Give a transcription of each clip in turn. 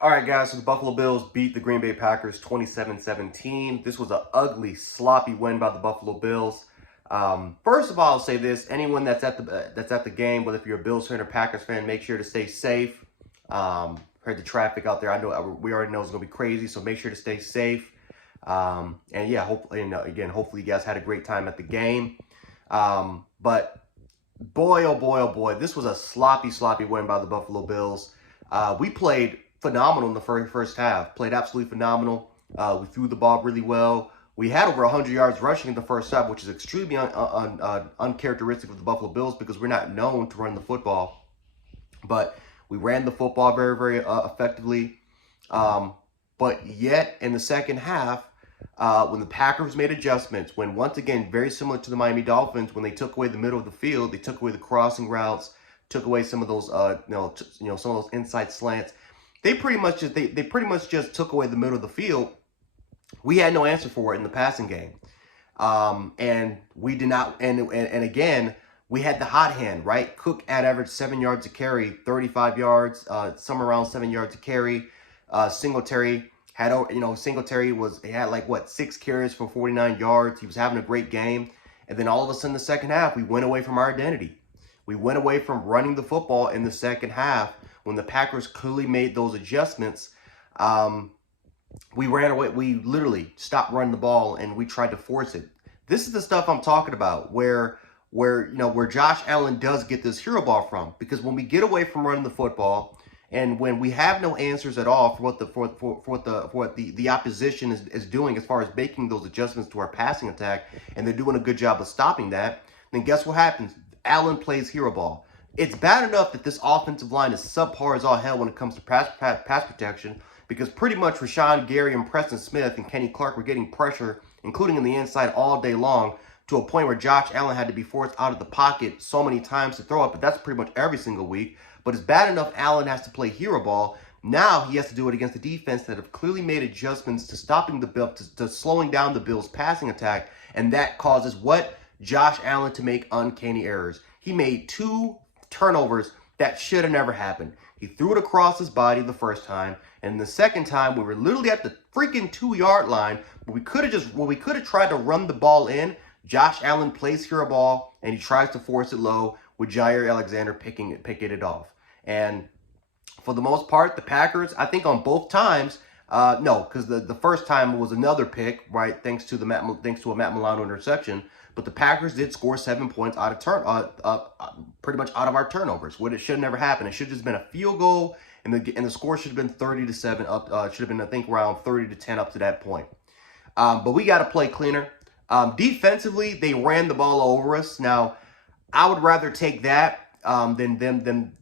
All right, guys, so the Buffalo Bills beat the Green Bay Packers 27-17. This was an ugly, sloppy win by the Buffalo Bills. First of all, I'll say this: anyone that's at the game, whether if you're a Bills fan or Packers fan, make sure to stay safe. Heard the traffic out there. I know we already know it's gonna be crazy, so make sure to stay safe. And yeah, hopefully, again, hopefully you guys had a great time at the game. But boy, oh boy, oh boy, this was a sloppy, sloppy win by the Buffalo Bills. We played phenomenal in the first half. Played absolutely phenomenal. We threw the ball really well. We had over 100 yards rushing in the first half, which is extremely uncharacteristic of the Buffalo Bills because we're not known to run the football. But we ran the football very, very effectively. But yet, in the second half, when the Packers made adjustments, when once again, very similar to the Miami Dolphins, when they took away the middle of the field, they took away the crossing routes, took away some of those, some of those inside slants. They pretty much just took away the middle of the field. We had no answer for it in the passing game, and we did not. And again, we had the hot hand, right? Cook had averaged 7 yards a carry, 35 yards, somewhere around 7 yards a carry. Singletary had, he had like what 6 carries for 49 yards. He was having a great game, and then all of a sudden, the second half, we went away from our identity. We went away from running the football in the second half when the Packers clearly made those adjustments. We ran away. We literally stopped running the ball and we tried to force it. This is the stuff I'm talking about, where Josh Allen does get this hero ball from, because when we get away from running the football and when we have no answers at all for what the opposition is doing as far as making those adjustments to our passing attack, and they're doing a good job of stopping that, then guess what happens? Allen plays hero ball. It's bad enough that this offensive line is subpar as all hell when it comes to pass protection, because pretty much Rashawn Gary and Preston Smith and Kenny Clark were getting pressure, including in the inside, all day long, to a point where Josh Allen had to be forced out of the pocket so many times to throw it, but that's pretty much every single week. But it's bad enough Allen has to play hero ball. Now he has to do it against the defense that have clearly made adjustments to stopping the Bill, to slowing down the Bills' passing attack, and that causes what? Josh Allen to make uncanny errors. He made 2 turnovers that should have never happened. He threw it across his body the first time, and the second time we were literally at the freaking 2-yard line. But we could have tried to run the ball in. Josh Allen plays hero ball and he tries to force it low with Jaire Alexander picking it off. And for the most part, the Packers, I think on both times, no, because the first time was another pick, right? Thanks to a Matt Milano interception. But the Packers did score 7 points pretty much out of our turnovers, what it should never happen. It should have just been a field goal, and the score should have been 30-7 up. Should have been, I think, around 30-10 up to that point. But we got to play cleaner. Defensively, they ran the ball over us. Now, I would rather take that than them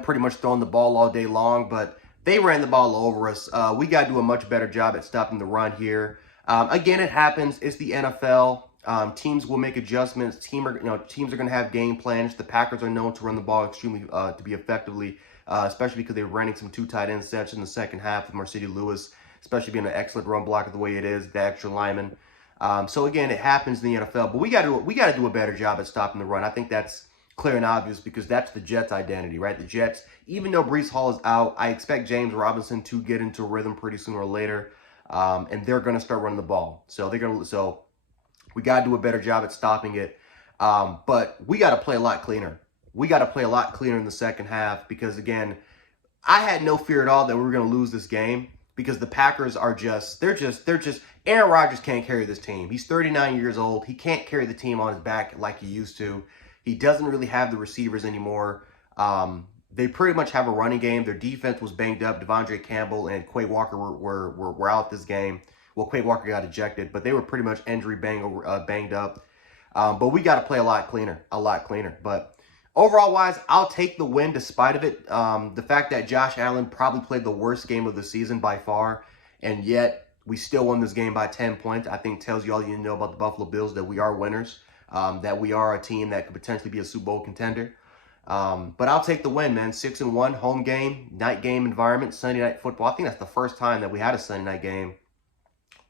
pretty much throwing the ball all day long. But they ran the ball over us. We got to do a much better job at stopping the run here. Again, it happens. It's the NFL. Teams will make adjustments. Teams are going to have game plans. The Packers are known to run the ball extremely to be effectively, especially because they were running some 2 tight end sets in the second half with Marcedes Lewis, especially being an excellent run blocker the way it is, the extra lineman. So again, it happens in the NFL, but we got to do a better job at stopping the run. I think that's clear and obvious because that's the Jets' identity, right? The Jets, even though Breece Hall is out, I expect James Robinson to get into a rhythm pretty sooner or later. And they're going to start running the ball. So we got to do a better job at stopping it. But we got to play a lot cleaner. We got to play a lot cleaner in the second half because, again, I had no fear at all that we were going to lose this game because the Packers are they're just Aaron Rodgers can't carry this team. He's 39 years old. He can't carry the team on his back like he used to. He doesn't really have the receivers anymore. They pretty much have a running game. Their defense was banged up. Devondre Campbell and Quay Walker were out this game. Well, Quay Walker got ejected, but they were pretty much injury banged up. But we got to play a lot cleaner. But overall wise, I'll take the win despite of it. The fact that Josh Allen probably played the worst game of the season by far, and yet we still won this game by 10 points, I think tells you all you know about the Buffalo Bills, that we are winners, that we are a team that could potentially be a Super Bowl contender. But I'll take the win, man. 6-1, home game, night game environment, Sunday night football. I think that's the first time that we had a Sunday night game.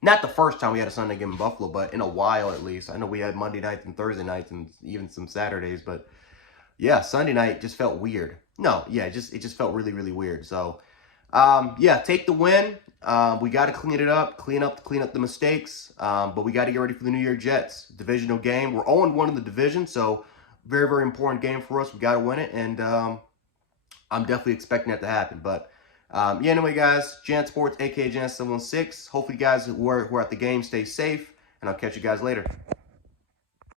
Not the first time we had a Sunday game in Buffalo, but in a while at least. I know we had Monday nights and Thursday nights and even some Saturdays, but yeah, Sunday night just felt weird. No, yeah, it just felt really, really weird. So, yeah, take the win. We got to clean up the mistakes. But we got to get ready for the New York Jets divisional game. We're 0-1 in the division, so very, very important game for us. We got to win it, and I'm definitely expecting that to happen. But yeah, anyway, guys, Jan Sports, aka Jan716. Hopefully, you guys who are at the game stay safe, and I'll catch you guys later.